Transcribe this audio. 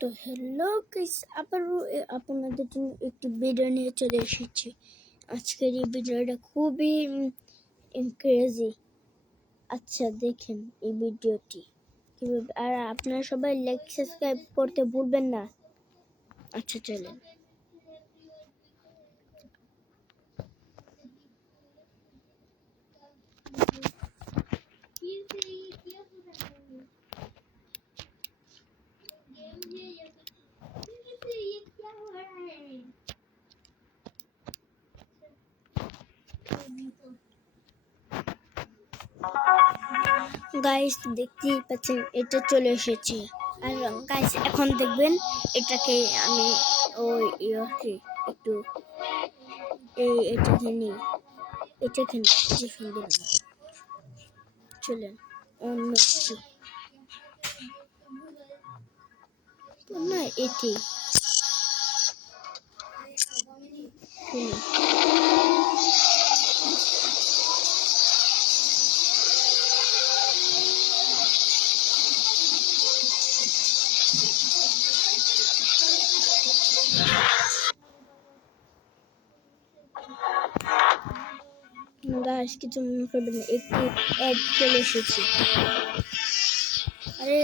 তো hello guys, আবারও আপনাদের জন্য একটি ভিডিও নিয়ে চলে এসেছি। আজকের এই ভিডিওটা খুবই ক্রেজি। আচ্ছা দেখেন এই ভিডিওটি কিভাবে, আর আপনারা সবাই লাইক সাবস্ক্রাইব করতে ভুলবেন না। আচ্ছা চলেন। গাইস দেখতেই পাচ্ছেন এটা চলে এসেছে। আর গাইস এখন দেখবেন এটাকে আমি ওই একটু এটাকে নিই, এটাকে ডিফেন্ড দিলাম। চলেন অন্য না এটি গাছ কিছু মনে করবেন না, একটি অ্যাড চলে এসেছে। আরে